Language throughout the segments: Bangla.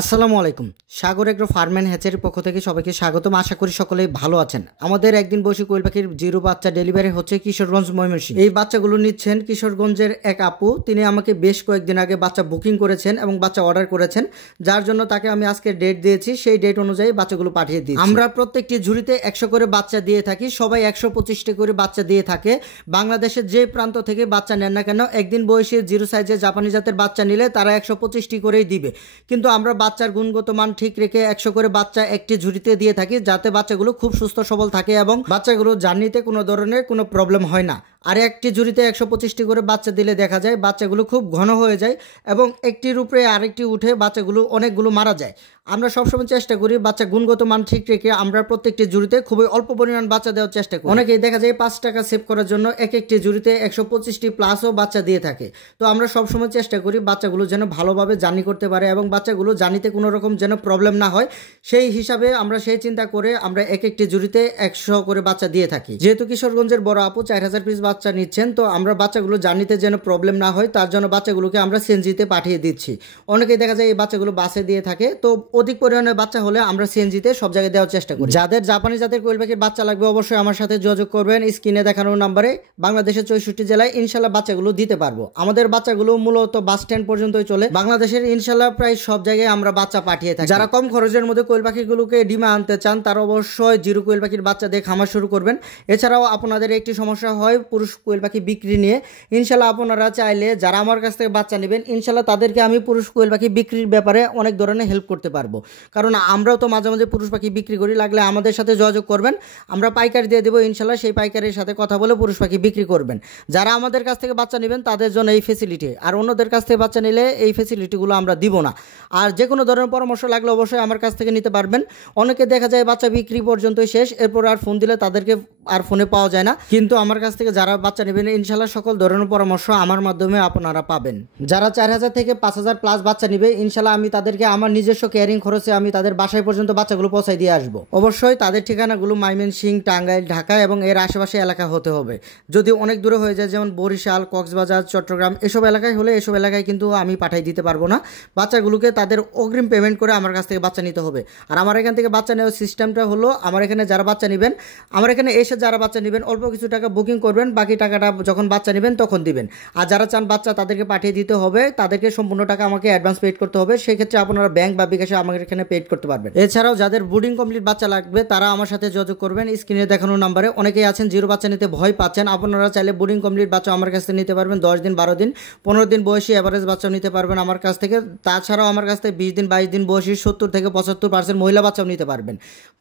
আসসালামু আলাইকুম। সাগর এগ্রো ফার্ম অ্যান্ড হ্যাচারির পক্ষ থেকে সবাইকে স্বাগতম। আশা করি সকলেই ভালো আছেন। আমাদের একদিন বয়সী কোয়েল পাখির জিরো বাচ্চা ডেলিভারি হচ্ছে কিশোরগঞ্জ ময়মনসিংহ। এই বাচ্চাগুলো নিচ্ছেন কিশোরগঞ্জের এক আপু। তিনি আমাকে বেশ কয়েকদিন আগে বাচ্চা বুকিং করেছেন এবং বাচ্চা অর্ডার করেছেন, যার জন্য তাকে আমি আজকে ডেট দিয়েছি। সেই ডেট অনুযায়ী বাচ্চাগুলো পাঠিয়ে দিই। আমরা প্রত্যেকটি ঝুড়িতে 100 করে বাচ্চা দিয়ে থাকি। সবাই 125টি করে বাচ্চা দিয়ে থাকে। বাংলাদেশের যে প্রান্ত থেকে বাচ্চা নেন না কেন, একদিন বয়সী জিরো সাইজের জাপানি জাতের বাচ্চা নিলে তারা 125টি করেই দিবে। কিন্তু আমরা বাচ্চার গুণগত মান ঠিক রেখে 100 করে বাচ্চা একটি ঝুড়িতে দিয়ে থাকি, যাতে বাচ্চাগুলো খুব সুস্থ সবল থাকে এবং বাচ্চাগুলো জার্নিতে কোনো ধরনের কোনো প্রবলেম হয় না। আর একটি ঝুড়িতে 125টি করে বাচ্চা দিলে দেখা যায় বাচ্চাগুলো খুব ঘন হয়ে যায় এবং একটির উপরে আরেকটি উঠে বাচ্চাগুলো অনেকগুলো মারা যায়। আমরা সবসময় চেষ্টা করি বাচ্চা গুণগত মান ঠিক রেখে আমরা প্রত্যেকটি ঝুড়িতে খুবই অল্প পরিমাণ বাচ্চা দেওয়ার চেষ্টা করি। অনেকেই দেখা যায় 5 টাকা সেভ করার জন্য একটি ঝুড়িতে 125টি প্লাসও বাচ্চা দিয়ে থাকে। তো আমরা সবসময় চেষ্টা করি বাচ্চাগুলো যেন ভালোভাবে জার্নি করতে পারে এবং বাচ্চাগুলো জার্নিতে কোনো রকম যেন প্রবলেম না হয়, সেই হিসাবে আমরা সেই চিন্তা করে আমরা একটি ঝুড়িতে 100 করে বাচ্চা দিয়ে থাকি। যেহেতু কিশোরগঞ্জের বড় আপু 4000 পিস বাচ্চা নিচ্ছেন, তো আমরা বাচ্চাগুলো জার্নিতে যেন প্রবলেম না হয় তার জন্য বাচ্চাগুলোকে আমরা সিএনজিতে পাঠিয়ে দিচ্ছি। অনেকেই দেখা যায় এই বাচ্চাগুলো বাসে দিয়ে থাকে, তো অধিক পরিমাণে বাচ্চা হলে আমরা সিএনজিতে সব জায়গায় দেওয়ার চেষ্টা করি। যাদের জাপানি জাতের কোয়েল পাখির বাচ্চা লাগবে অবশ্যই আমার সাথে যোগাযোগ করবেন। স্ক্রিনে দেখানো নাম্বারে বাংলাদেশের 64 জেলায় ইনশাল্লাহ বাচ্চাগুলো দিতে পারবো। আমাদের বাচ্চাগুলো মূলত বাস স্ট্যান্ড পর্যন্তই চলে। বাংলাদেশের ইনশাল্লাহ প্রায় সব জায়গায় আমরা বাচ্চা পাঠিয়ে থাকি। যারা কম খরচের মধ্যে কোয়েল পাখিগুলোকে ডিমে আনতে চান তারা অবশ্যই জিরো কোয়েল পাখির বাচ্চা দিয়ে খামার শুরু করবেন। এছাড়াও আপনাদের একটি সমস্যা হয় পুরুষ কোয়েল পাখি বিক্রি নিয়ে, ইনশাল্লাহ আপনারা চাইলে যারা আমার কাছ থেকে বাচ্চা নেবেন ইনশাল্লাহ তাদেরকে আমি পুরুষ কোয়েল পাখি বিক্রির ব্যাপারে অনেক ধরনের হেল্প করতে পারবো। কারণ আমরাও তো মাঝে মাঝে পুরুষ পাখি বিক্রি করি। লাগলে আমাদের সাথে যোগাযোগ করবেন, আমরা পাইকারি দিয়ে দেবো। ইনশাল্লাহ সেই পাইকারির সাথে কথা বলে পুরুষ পাখি বিক্রি করবেন। যারা আমাদের কাছ থেকে বাচ্চা নেবেন তাদের জন্য এই ফেসিলিটি, আর অন্যদের কাছ থেকে বাচ্চা নিলে এই ফেসিলিটিগুলো আমরা দিব না। আর যে কোনো ধরনের পরামর্শ লাগলে অবশ্যই আমার কাছ থেকে নিতে পারবেন। অনেকে দেখা যায় বাচ্চা বিক্রি পর্যন্তই শেষ, এরপর আর ফোন দিলে তাদেরকে আর ফোনে পাওয়া যায় না। কিন্তু আমার কাছ থেকে যারা বাচ্চা নেবেন ইনশাল্লাহ সকল ধরনের পরামর্শ আমার মাধ্যমে আপনারা পাবেন। যারা 4000 থেকে 5000 প্লাস বাচ্চা নেবে ইনশাল্লাহ আমি তাদেরকে আমার নিজস্ব কেয়ারিং খরচে আমি তাদের বাসায় পর্যন্ত বাচ্চাগুলো পৌঁছাই দিয়ে আসবো। অবশ্যই তাদের ঠিকানাগুলো ময়মনসিংহ, টাঙ্গাইল, ঢাকা এবং এর আশেপাশে এলাকা হতে হবে। যদি অনেক দূরে হয়ে যায় যেমন বরিশাল, কক্সবাজার, চট্টগ্রাম এসব এলাকায় হলে এসব এলাকায় কিন্তু আমি পাঠাই দিতে পারবো না। বাচ্চাগুলোকে তাদের অগ্রিম পেমেন্ট করে আমার কাছ থেকে বাচ্চা নিতে হবে। আর আমার এখান থেকে বাচ্চা নেওয়ার সিস্টেমটা হলো, আমার এখানে যারা বাচ্চা নেবেন, আমার এখানে এসে যারা বাচ্চা নেবেন অল্প কিছু টাকা বুকিং করবেন, বাকি টাকাটা যখন বাচ্চা নেবেন তখন দিবেন। আর যারা চান বাচ্চা তাদেরকে পাঠিয়ে দিতে হবে, তাদেরকে সম্পূর্ণ টাকা আমাকে অ্যাডভান্স পেড করতে হবে। সেক্ষেত্রে আপনারা ব্যাংক বা বিকাশে আমাকে এখানে পেড করতে পারবেন। এছাড়াও যাদের ব্রুডিং কমপ্লিট বাচ্চা লাগবে তারা আমার সাথে যোগাযোগ করবেন স্ক্রিনে দেখানো নাম্বারে। অনেকেই আছেন জিরো বাচ্চা নিতে ভয় পাচ্ছেন, আপনারা চাইলে ব্রুডিং কমপ্লিট বাচ্চা আমার কাছ থেকে নিতে পারবেন। 10 দিন, 12 দিন, 15 দিন বয়সী এভারেজ বাচ্চাও নিতে পারবেন আমার কাছ থেকে। তাছাড়াও আমার কাছ থেকে 20 দিন, 22 দিন বয়সী 70 থেকে 75% মহিলা বাচ্চাও নিতে পারবেন।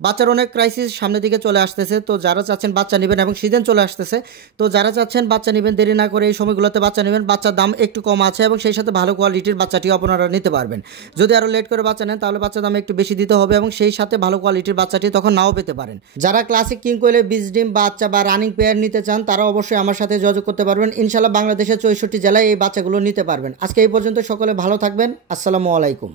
বাচ্চার অনেক ক্রাইসিস সামনের দিকে চলে আসতেছে, তো যারা চাচ্ছেন বাচ্চা নেবেন এবং সিজন চলে আসতেছে, তো যারা চাচ্ছেন বাচ্চা নেবেন দেরি না করে এই সময়গুলোতে বাচ্চা নেবেন। বাচ্চার দাম একটু কম আছে এবং সেই সাথে ভালো কোয়ালিটির বাচ্চাটিও আপনারা নিতে পারবেন। যদি আরও লেট করে বাচ্চা নেন তাহলে বাচ্চার দাম একটু বেশি দিতে হবে এবং সেই সাথে ভালো কোয়ালিটির বাচ্চাটি তখন নাও পেতে পারেন। যারা ক্লাসিক কিং কোয়েলের 20 ডিম বাচ্চা বা রানিং পেয়ার নিতে চান তারা অবশ্যই আমার সাথে যোগাযোগ করতে পারবেন। ইনশাল্লাহ বাংলাদেশের 64 জেলায় এই বাচ্চাগুলো নিতে পারবেন। আজকে এই পর্যন্ত, সকলে ভালো থাকবেন। আসসালামু আলাইকুম।